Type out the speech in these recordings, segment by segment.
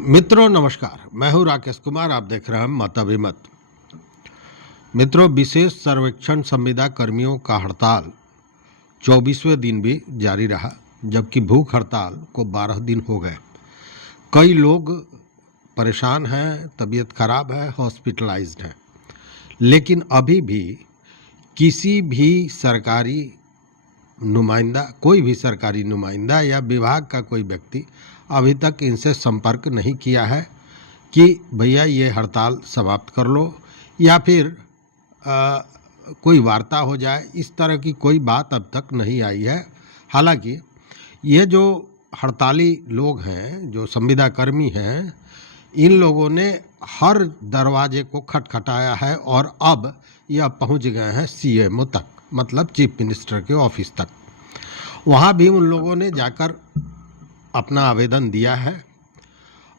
मित्रों नमस्कार, मैं हूं राकेश कुमार। आप देख रहे हैं मत अभिमत। मित्रों, विशेष सर्वेक्षण संविदा कर्मियों का हड़ताल 24वें दिन भी जारी रहा, जबकि भूख हड़ताल को 12 दिन हो गए। कई लोग परेशान हैं, तबीयत खराब है, हॉस्पिटलाइज्ड हैं, लेकिन अभी भी किसी भी सरकारी नुमाइंदा, कोई भी सरकारी नुमाइंदा या विभाग का कोई व्यक्ति अभी तक इनसे संपर्क नहीं किया है कि भैया ये हड़ताल समाप्त कर लो या फिर कोई वार्ता हो जाए। इस तरह की कोई बात अब तक नहीं आई है। हालांकि ये जो हड़ताली लोग हैं, जो संविदा कर्मी हैं, इन लोगों ने हर दरवाजे को खटखटाया है और अब यह पहुंच गए हैं सीएमओ तक, मतलब चीफ मिनिस्टर के ऑफिस तक। वहाँ भी उन लोगों ने जाकर अपना आवेदन दिया है।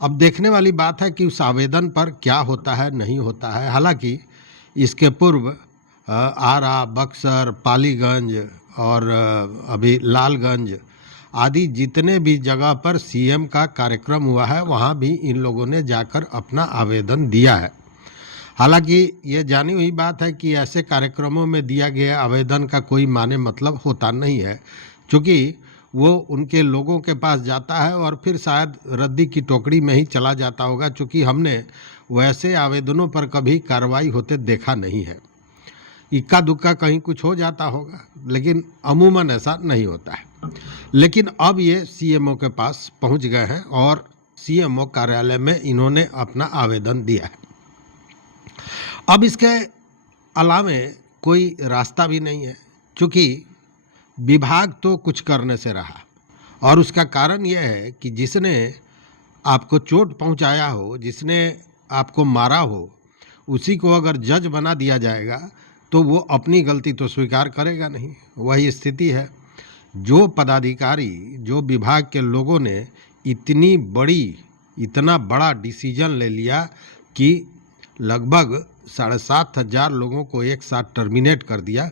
अब देखने वाली बात है कि उस आवेदन पर क्या होता है, नहीं होता है। हालांकि इसके पूर्व आरा, बक्सर, पालीगंज और अभी लालगंज आदि जितने भी जगह पर सीएम का कार्यक्रम हुआ है, वहाँ भी इन लोगों ने जाकर अपना आवेदन दिया है। हालांकि ये जानी हुई बात है कि ऐसे कार्यक्रमों में दिया गया आवेदन का कोई माने मतलब होता नहीं है, क्योंकि वो उनके लोगों के पास जाता है और फिर शायद रद्दी की टोकरी में ही चला जाता होगा, क्योंकि हमने वैसे आवेदनों पर कभी कार्रवाई होते देखा नहीं है। इक्का दुक्का कहीं कुछ हो जाता होगा, लेकिन अमूमन ऐसा नहीं होता है। लेकिन अब ये सीएमओ के पास पहुंच गए हैं और सीएमओ कार्यालय में इन्होंने अपना आवेदन दिया है। अब इसके अलावे कोई रास्ता भी नहीं है, क्योंकि विभाग तो कुछ करने से रहा, और उसका कारण यह है कि जिसने आपको चोट पहुंचाया हो, जिसने आपको मारा हो, उसी को अगर जज बना दिया जाएगा तो वो अपनी गलती तो स्वीकार करेगा नहीं। वही स्थिति है। जो पदाधिकारी, जो विभाग के लोगों ने इतना बड़ा डिसीजन ले लिया कि लगभग 7,500 लोगों को एक साथ टर्मिनेट कर दिया,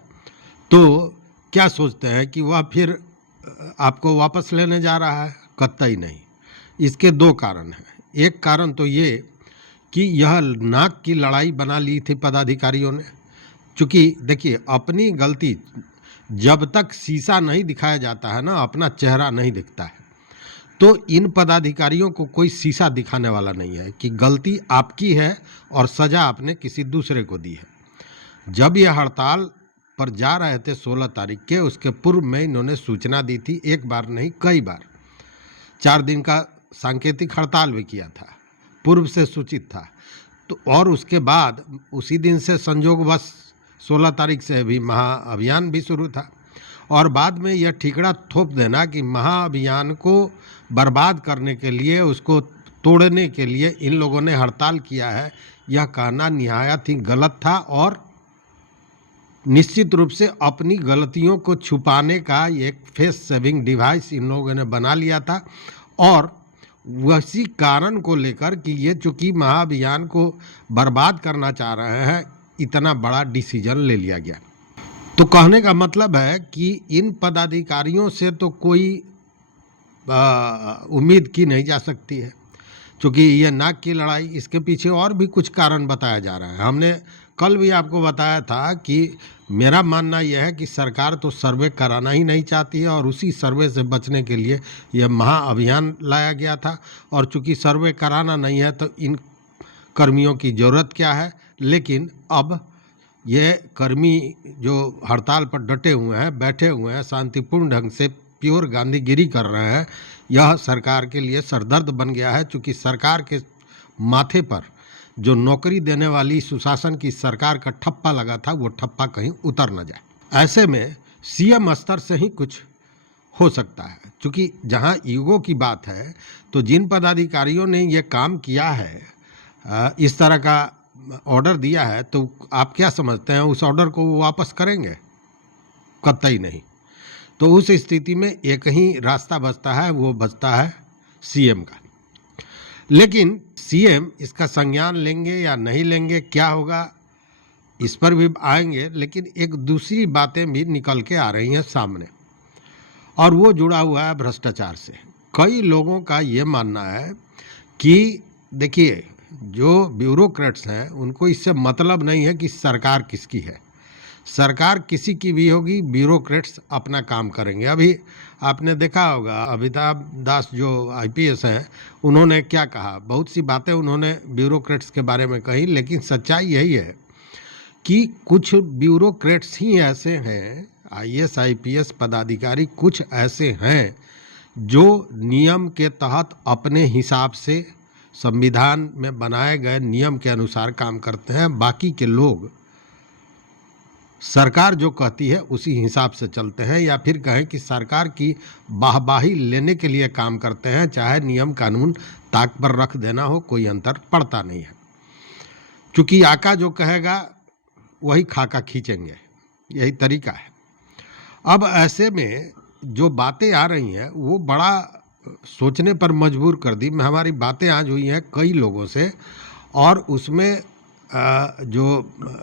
तो क्या सोचते हैं कि वह फिर आपको वापस लेने जा रहा है? कतई नहीं। इसके दो कारण हैं। एक कारण तो ये कि यह नाक की लड़ाई बना ली थी पदाधिकारियों ने, क्योंकि देखिए, अपनी गलती जब तक शीशा नहीं दिखाया जाता है ना, अपना चेहरा नहीं दिखता है, तो इन पदाधिकारियों को कोई शीशा दिखाने वाला नहीं है कि गलती आपकी है और सज़ा आपने किसी दूसरे को दी है। जब यह हड़ताल पर जा रहे थे 16 तारीख के, उसके पूर्व में इन्होंने सूचना दी थी, एक बार नहीं कई बार। 4 दिन का सांकेतिक हड़ताल भी किया था, पूर्व से सूचित था। तो और उसके बाद उसी दिन से संजोगवश 16 तारीख से भी महाअभियान भी शुरू था, और बाद में यह ठीकरा थोप देना कि महाअभियान को बर्बाद करने के लिए, उसको तोड़ने के लिए इन लोगों ने हड़ताल किया है, यह कहना निहायत ही गलत था। और निश्चित रूप से अपनी गलतियों को छुपाने का एक फेस सेविंग डिवाइस इन लोगों ने बना लिया था, और वही कारण को लेकर कि ये चूँकि महाअभियान को बर्बाद करना चाह रहे हैं, इतना बड़ा डिसीजन ले लिया गया। तो कहने का मतलब है कि इन पदाधिकारियों से तो कोई उम्मीद की नहीं जा सकती है, क्योंकि ये नाक की लड़ाई, इसके पीछे और भी कुछ कारण बताया जा रहा है। हमने कल भी आपको बताया था कि मेरा मानना यह है कि सरकार तो सर्वे कराना ही नहीं चाहती है, और उसी सर्वे से बचने के लिए यह महाअभियान लाया गया था। और चूंकि सर्वे कराना नहीं है तो इन कर्मियों की ज़रूरत क्या है। लेकिन अब ये कर्मी जो हड़ताल पर डटे हुए हैं, बैठे हुए हैं, शांतिपूर्ण ढंग से प्योर गांधीगिरी कर रहे हैं, यह सरकार के लिए सरदर्द बन गया है। चूँकि सरकार के माथे पर जो नौकरी देने वाली सुशासन की सरकार का ठप्पा लगा था, वो ठप्पा कहीं उतर न जाए। ऐसे में सीएम स्तर से ही कुछ हो सकता है, क्योंकि जहां ईगो की बात है, तो जिन पदाधिकारियों ने ये काम किया है, इस तरह का ऑर्डर दिया है, तो आप क्या समझते हैं उस ऑर्डर को वो वापस करेंगे? कतई नहीं। तो उस स्थिति में एक ही रास्ता बचता है, वो बचता है सीएम का। लेकिन सीएम इसका संज्ञान लेंगे या नहीं लेंगे, क्या होगा, इस पर भी आएंगे। लेकिन एक दूसरी बातें भी निकल के आ रही हैं सामने, और वो जुड़ा हुआ है भ्रष्टाचार से। कई लोगों का ये मानना है कि देखिए, जो ब्यूरोक्रेट्स हैं उनको इससे मतलब नहीं है कि सरकार किसकी है। सरकार किसी की भी होगी, ब्यूरोक्रेट्स अपना काम करेंगे। अभी आपने देखा होगा अमिताभ दास जो आईपीएस हैं, उन्होंने क्या कहा, बहुत सी बातें उन्होंने ब्यूरोक्रेट्स के बारे में कही, लेकिन सच्चाई यही है कि कुछ ब्यूरोक्रेट्स ही ऐसे हैं, आईएएस आईपीएस पदाधिकारी कुछ ऐसे हैं जो नियम के तहत अपने हिसाब से संविधान में बनाए गए नियम के अनुसार काम करते हैं। बाकी के लोग सरकार जो कहती है उसी हिसाब से चलते हैं, या फिर कहें कि सरकार की वाहवाही लेने के लिए काम करते हैं। चाहे नियम कानून ताक पर रख देना हो, कोई अंतर पड़ता नहीं है, क्योंकि आका जो कहेगा वही खाका खींचेंगे, यही तरीका है। अब ऐसे में जो बातें आ रही हैं वो बड़ा सोचने पर मजबूर कर दी। हमारी बातें आज हुई हैं कई लोगों से, और उसमें जो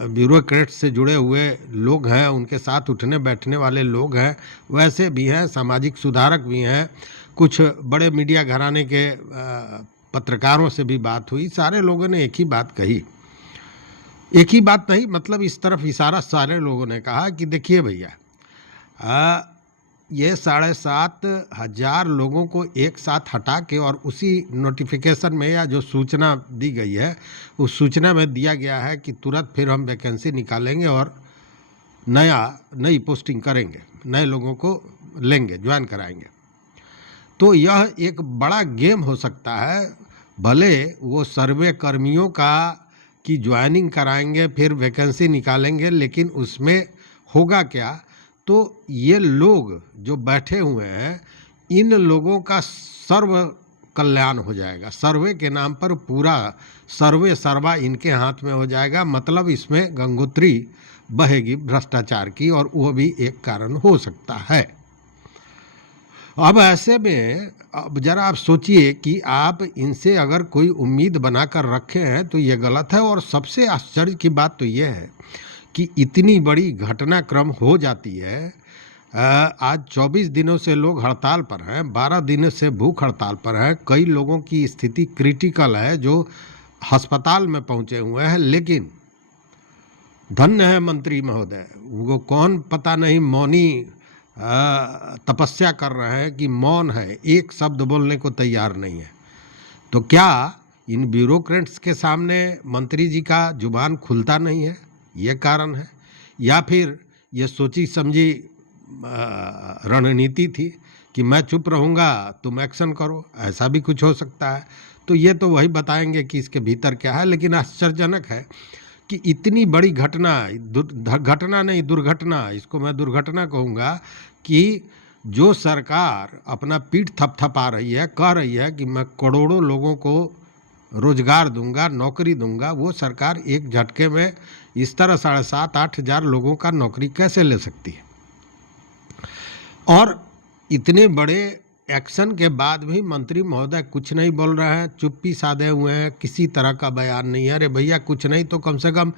ब्यूरोक्रेट से जुड़े हुए लोग हैं, उनके साथ उठने बैठने वाले लोग हैं, वैसे भी हैं, सामाजिक सुधारक भी हैं, कुछ बड़े मीडिया घराने के पत्रकारों से भी बात हुई। सारे लोगों ने एक ही बात कही, एक ही बात नहीं, मतलब इस तरफ इशारा सारे लोगों ने कहा कि देखिए भैया, ये 7,500 लोगों को एक साथ हटा के और उसी नोटिफिकेशन में या जो सूचना दी गई है उस सूचना में दिया गया है कि तुरंत फिर हम वैकेंसी निकालेंगे और नई पोस्टिंग करेंगे, नए लोगों को लेंगे, ज्वाइन कराएंगे। तो यह एक बड़ा गेम हो सकता है। भले वो सर्वे कर्मियों की ज्वाइनिंग कराएंगे, फिर वैकेंसी निकालेंगे, लेकिन उसमें होगा क्या, तो ये लोग जो बैठे हुए हैं, इन लोगों का सर्व कल्याण हो जाएगा। सर्वे के नाम पर पूरा सर्वे सर्वा इनके हाथ में हो जाएगा। मतलब इसमें गंगोत्री बहेगी भ्रष्टाचार की, और वो भी एक कारण हो सकता है। अब ऐसे में अब जरा आप सोचिए कि आप इनसे अगर कोई उम्मीद बनाकर रखे हैं तो ये गलत है। और सबसे आश्चर्य की बात तो ये है कि इतनी बड़ी घटनाक्रम हो जाती है। आज 24 दिनों से लोग हड़ताल पर हैं, 12 दिन से भूख हड़ताल पर हैं, कई लोगों की स्थिति क्रिटिकल है जो अस्पताल में पहुंचे हुए हैं। लेकिन धन्य है मंत्री महोदय, वो कौन पता नहीं मौनी तपस्या कर रहे हैं कि मौन है, एक शब्द बोलने को तैयार नहीं है। तो क्या इन ब्यूरोक्रेट्स के सामने मंत्री जी का जुबान खुलता नहीं है, ये कारण है? या फिर ये सोची समझी रणनीति थी कि मैं चुप रहूँगा तुम एक्शन करो, ऐसा भी कुछ हो सकता है। तो ये तो वही बताएंगे कि इसके भीतर क्या है। लेकिन आश्चर्यजनक है कि इतनी बड़ी घटना नहीं, दुर्घटना, इसको मैं दुर्घटना कहूँगा, कि जो सरकार अपना पीठ थपथपा रही है, कह रही है कि मैं करोड़ों लोगों को रोजगार दूंगा, नौकरी दूंगा, वो सरकार एक झटके में इस तरह 7,500-8 हज़ार लोगों का नौकरी कैसे ले सकती है? और इतने बड़े एक्शन के बाद भी मंत्री महोदय कुछ नहीं बोल रहे हैं, चुप्पी साधे हुए हैं, किसी तरह का बयान नहीं है। अरे भैया, कुछ नहीं तो कम से कम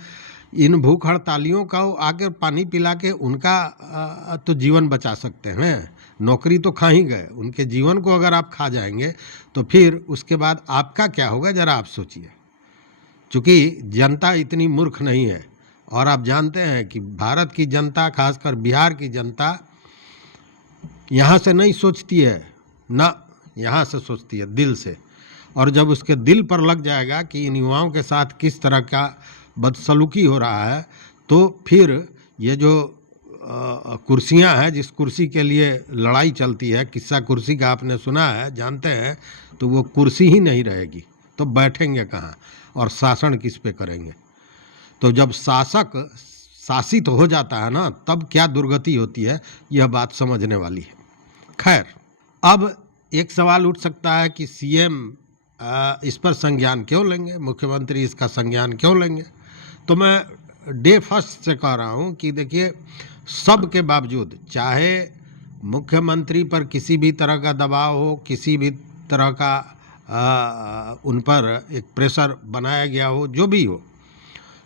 इन भूख हड़तालियों का आके पानी पिला के उनका तो जीवन बचा सकते हैं। नौकरी तो खा ही गए, उनके जीवन को अगर आप खा जाएंगे तो फिर उसके बाद आपका क्या होगा, जरा आप सोचिए। चूँकि जनता इतनी मूर्ख नहीं है, और आप जानते हैं कि भारत की जनता, खासकर बिहार की जनता, यहाँ से नहीं सोचती है ना, यहाँ से सोचती है दिल से। और जब उसके दिल पर लग जाएगा कि इन युवाओं के साथ किस तरह का बदसलूकी हो रहा है, तो फिर ये जो कुर्सियाँ हैं, जिस कुर्सी के लिए लड़ाई चलती है, किस्सा कुर्सी का आपने सुना है, जानते हैं, तो वो कुर्सी ही नहीं रहेगी, तो बैठेंगे कहाँ और शासन किस पे करेंगे? तो जब शासक शासित हो जाता है ना, तब क्या दुर्गति होती है, यह बात समझने वाली है। खैर, अब एक सवाल उठ सकता है कि सीएम इस पर संज्ञान क्यों लेंगे, मुख्यमंत्री इसका संज्ञान क्यों लेंगे? तो मैं डे फर्स्ट से कह रहा हूँ कि देखिए, सब के बावजूद, चाहे मुख्यमंत्री पर किसी भी तरह का दबाव हो, किसी भी तरह का उन पर एक प्रेशर बनाया गया हो, जो भी हो,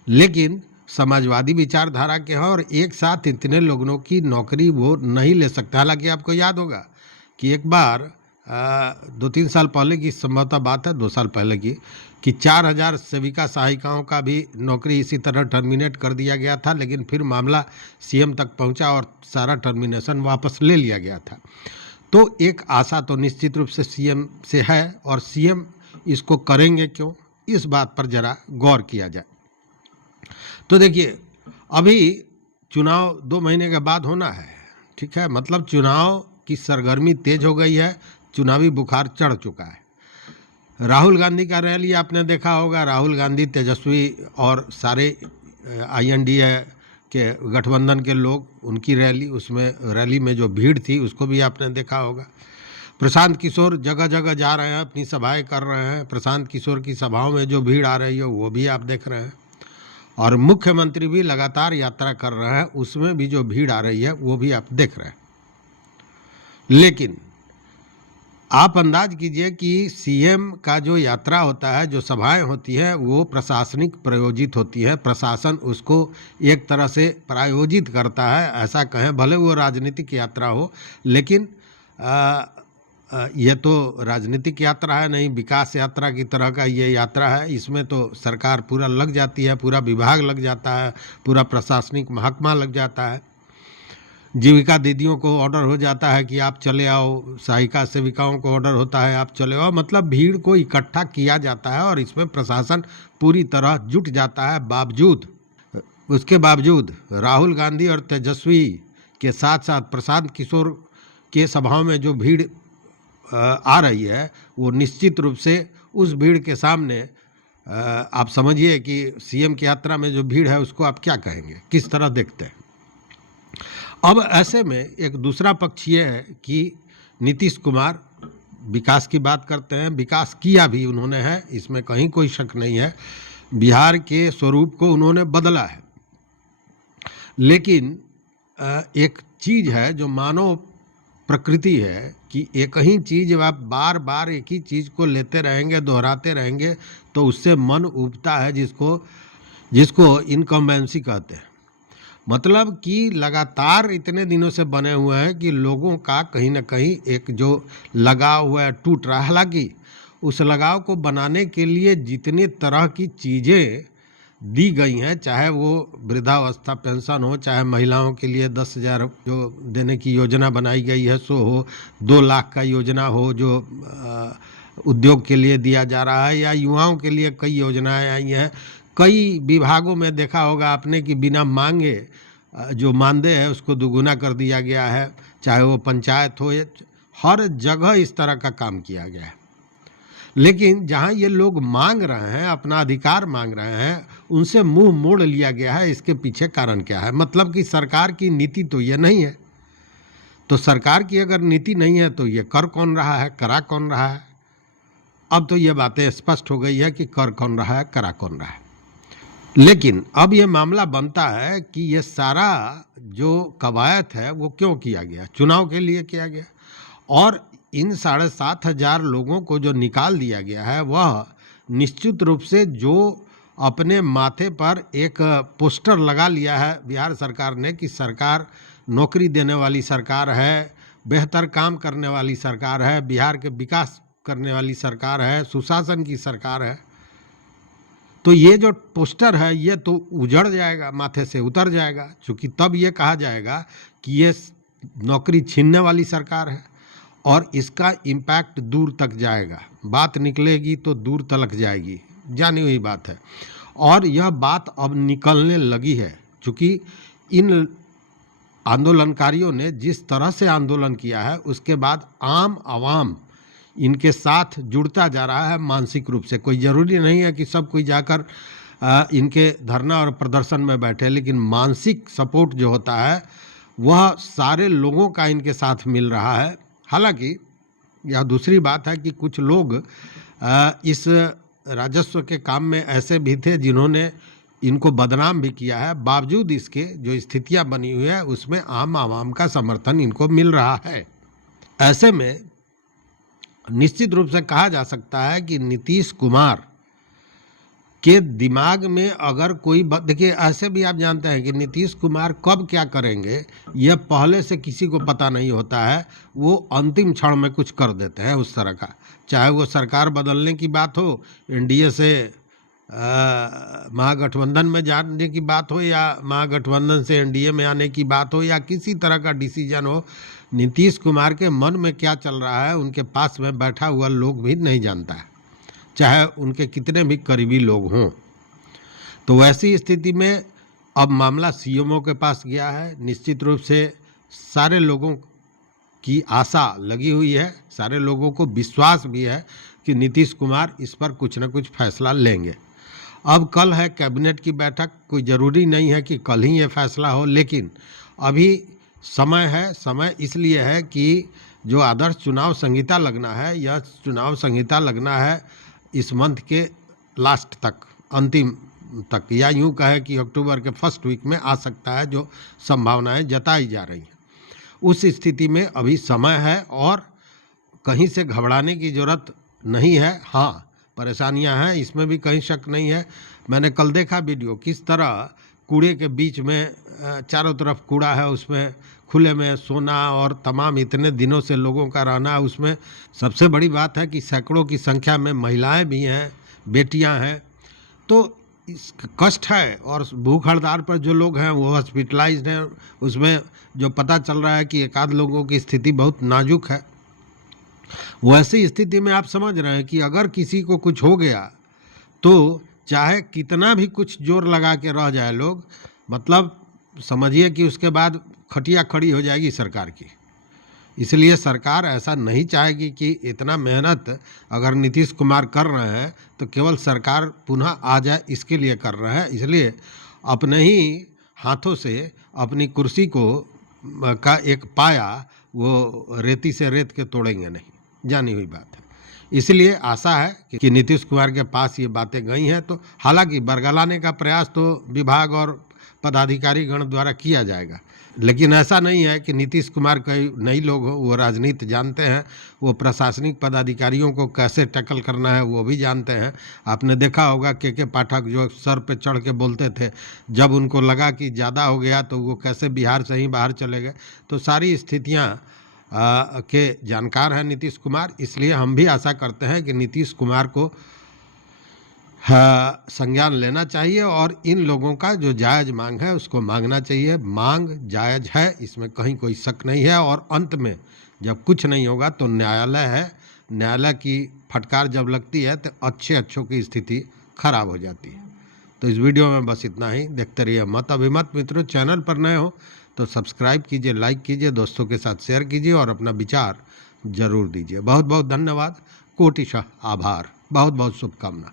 लेकिन समाजवादी विचारधारा के हैं और एक साथ इतने लोगों की नौकरी वो नहीं ले सकते। हालांकि आपको याद होगा कि एक बार 2-3 साल पहले की संभवतः बात है, 2 साल पहले की, कि 4000 सेविका सहायिकाओं का भी नौकरी इसी तरह टर्मिनेट कर दिया गया था, लेकिन फिर मामला सीएम तक पहुंचा और सारा टर्मिनेशन वापस ले लिया गया था। तो एक आशा तो निश्चित रूप से सीएम से है, और सीएम इसको करेंगे क्यों, इस बात पर जरा गौर किया जाए। तो देखिए, अभी चुनाव 2 महीने के बाद होना है, ठीक है, मतलब चुनाव की सरगर्मी तेज हो गई है, चुनावी बुखार चढ़ चुका है। राहुल गांधी का रैली आपने देखा होगा, राहुल गांधी, तेजस्वी और सारे आईएनडीए के गठबंधन के लोग, उनकी रैली, उसमें रैली में जो भीड़ थी उसको भी आपने देखा होगा। प्रशांत किशोर जगह जगह जा रहे हैं, अपनी सभाएं कर रहे हैं, प्रशांत किशोर की सभाओं में जो भीड़ आ रही है वो भी आप देख रहे हैं, और मुख्यमंत्री भी लगातार यात्रा कर रहे हैं, उसमें भी जो भीड़ आ रही है वो भी आप देख रहे हैं। लेकिन आप अंदाज कीजिए कि सीएम का जो यात्रा होता है, जो सभाएं होती हैं, वो प्रशासनिक प्रायोजित होती है, प्रशासन उसको एक तरह से प्रायोजित करता है, ऐसा कहें, भले वो राजनीतिक यात्रा हो, लेकिन ये तो राजनीतिक यात्रा है नहीं, विकास यात्रा की तरह का ये यात्रा है। इसमें तो सरकार पूरा लग जाती है, पूरा विभाग लग जाता है, पूरा प्रशासनिक महकमा लग जाता है। जीविका दीदियों को ऑर्डर हो जाता है कि आप चले आओ, सहायिका सेविकाओं को ऑर्डर होता है आप चले आओ, मतलब भीड़ को इकट्ठा किया जाता है और इसमें प्रशासन पूरी तरह जुट जाता है। उसके बावजूद राहुल गांधी और तेजस्वी के साथ साथ प्रशांत किशोर के सभाओं में जो भीड़ आ रही है, वो निश्चित रूप से उस भीड़ के सामने आप समझिए कि सीएम की यात्रा में जो भीड़ है उसको आप क्या कहेंगे, किस तरह देखते हैं। अब ऐसे में एक दूसरा पक्ष ये है कि नीतीश कुमार विकास की बात करते हैं, विकास किया भी उन्होंने है, इसमें कहीं कोई शक नहीं है, बिहार के स्वरूप को उन्होंने बदला है। लेकिन एक चीज़ है जो मानव प्रकृति है कि एक ही चीज़ आप बार बार एक ही चीज़ को लेते रहेंगे, दोहराते रहेंगे, तो उससे मन उबता है, जिसको इनकम्बेंसी कहते हैं। मतलब कि लगातार इतने दिनों से बने हुए हैं कि लोगों का कहीं ना कहीं एक जो लगाव हुआ है टूट रहा है। हालांकि उस लगाव को बनाने के लिए जितनी तरह की चीज़ें दी गई हैं, चाहे वो वृद्धावस्था पेंशन हो, चाहे महिलाओं के लिए 10,000 जो देने की योजना बनाई गई है सो हो, 2 लाख का योजना हो जो उद्योग के लिए दिया जा रहा है, या युवाओं के लिए कई योजनाएं आई हैं। कई विभागों में देखा होगा आपने कि बिना मांगे जो मानदेय है उसको दुगुना कर दिया गया है, चाहे वो पंचायत हो, हर जगह इस तरह का काम किया गया है। लेकिन जहां ये लोग मांग रहे हैं, अपना अधिकार मांग रहे हैं, उनसे मुंह मोड़ लिया गया है। इसके पीछे कारण क्या है? मतलब कि सरकार की नीति तो ये नहीं है। तो सरकार की अगर नीति नहीं है तो ये कर कौन रहा है, करा कौन रहा है? अब तो ये बातें स्पष्ट हो गई है कि कर कौन रहा है, करा कौन रहा है। लेकिन अब ये मामला बनता है कि ये सारा जो कवायद है वो क्यों किया गया? चुनाव के लिए किया गया। और इन 7,500 लोगों को जो निकाल दिया गया है, वह निश्चित रूप से जो अपने माथे पर एक पोस्टर लगा लिया है बिहार सरकार ने कि सरकार नौकरी देने वाली सरकार है, बेहतर काम करने वाली सरकार है, बिहार के विकास करने वाली सरकार है, सुशासन की सरकार है, तो ये जो पोस्टर है ये तो उजड़ जाएगा, माथे से उतर जाएगा, क्योंकि तब ये कहा जाएगा कि ये नौकरी छीनने वाली सरकार है और इसका इम्पैक्ट दूर तक जाएगा। बात निकलेगी तो दूर तलक जाएगी, जानी हुई बात है। और यह बात अब निकलने लगी है, क्योंकि इन आंदोलनकारियों ने जिस तरह से आंदोलन किया है उसके बाद आम आवाम इनके साथ जुड़ता जा रहा है मानसिक रूप से। कोई ज़रूरी नहीं है कि सब कोई जाकर इनके धरना और प्रदर्शन में बैठे, लेकिन मानसिक सपोर्ट जो होता है वह सारे लोगों का इनके साथ मिल रहा है। हालांकि यह दूसरी बात है कि कुछ लोग इस राजस्व के काम में ऐसे भी थे जिन्होंने इनको बदनाम भी किया है। बावजूद इसके जो स्थितियां बनी हुई है उसमें आम आवाम का समर्थन इनको मिल रहा है। ऐसे में निश्चित रूप से कहा जा सकता है कि नीतीश कुमार के दिमाग में अगर कोई देखिए, ऐसे भी आप जानते हैं कि नीतीश कुमार कब क्या करेंगे यह पहले से किसी को पता नहीं होता है। वो अंतिम क्षण में कुछ कर देते हैं उस तरह का, चाहे वो सरकार बदलने की बात हो, एनडीए से महागठबंधन में जाने की बात हो, या महागठबंधन से एनडीए में आने की बात हो, या किसी तरह का डिसीजन हो, नीतीश कुमार के मन में क्या चल रहा है उनके पास में बैठा हुआ लोग भी नहीं जानता है, चाहे उनके कितने भी करीबी लोग हों। तो वैसी स्थिति में अब मामला सीएमओ के पास गया है। निश्चित रूप से सारे लोगों की आशा लगी हुई है, सारे लोगों को विश्वास भी है कि नीतीश कुमार इस पर कुछ न कुछ फैसला लेंगे। अब कल है कैबिनेट की बैठक, कोई ज़रूरी नहीं है कि कल ही ये फैसला हो, लेकिन अभी समय है। समय इसलिए है कि जो आदर्श चुनाव संहिता लगना है, यह चुनाव संहिता लगना है इस मंथ के लास्ट तक, अंतिम तक, या यूँ कहे कि अक्टूबर के फर्स्ट वीक में आ सकता है, जो संभावनाएं जताई जा रही हैं। उस स्थिति में अभी समय है और कहीं से घबराने की ज़रूरत नहीं है। हाँ, परेशानियां हैं, इसमें भी कहीं शक नहीं है। मैंने कल देखा वीडियो, किस तरह कूड़े के बीच में चारों तरफ कूड़ा है, उसमें खुले में सोना और तमाम इतने दिनों से लोगों का रहना। उसमें सबसे बड़ी बात है कि सैकड़ों की संख्या में महिलाएं भी हैं, बेटियां हैं। तो इस कष्ट है, और भूख हड़ताल पर जो लोग हैं वो हॉस्पिटलाइज्ड हैं। उसमें जो पता चल रहा है कि एक आध लोगों की स्थिति बहुत नाजुक है। वैसी स्थिति में आप समझ रहे हैं कि अगर किसी को कुछ हो गया तो चाहे कितना भी कुछ जोर लगा के रह जाए लोग, मतलब समझिए कि उसके बाद खटिया खड़ी हो जाएगी सरकार की। इसलिए सरकार ऐसा नहीं चाहेगी कि इतना मेहनत अगर नीतीश कुमार कर रहे हैं तो केवल सरकार पुनः आ जाए, इसके लिए कर रहे हैं। इसलिए अपने ही हाथों से अपनी कुर्सी को का एक पाया वो रेती से रेत के तोड़ेंगे नहीं, जानी हुई बात है। इसलिए आशा है कि नीतीश कुमार के पास ये बातें गई हैं। तो हालांकि बरगलाने का प्रयास तो विभाग और पदाधिकारी गण द्वारा किया जाएगा, लेकिन ऐसा नहीं है कि नीतीश कुमार कई नई लोग हो, वो राजनीति जानते हैं, वो प्रशासनिक पदाधिकारियों को कैसे टैकल करना है वो भी जानते हैं। आपने देखा होगा के पाठक जो सर पे चढ़ के बोलते थे, जब उनको लगा कि ज़्यादा हो गया तो वो कैसे बिहार से ही बाहर चले गए। तो सारी स्थितियाँ के जानकार हैं नीतीश कुमार। इसलिए हम भी आशा करते हैं कि नीतीश कुमार को संज्ञान लेना चाहिए और इन लोगों का जो जायज़ मांग है उसको मांगना चाहिए। मांग जायज़ है, इसमें कहीं कोई शक नहीं है। और अंत में जब कुछ नहीं होगा तो न्यायालय है, न्यायालय की फटकार जब लगती है तो अच्छों की स्थिति खराब हो जाती है। तो इस वीडियो में बस इतना ही। देखते रहिए मत अभिमत। मित्रों, चैनल पर नए हो तो सब्सक्राइब कीजिए, लाइक कीजिए, दोस्तों के साथ शेयर कीजिए और अपना विचार जरूर दीजिए। बहुत बहुत धन्यवाद, कोटिशः आभार, बहुत बहुत शुभकामना।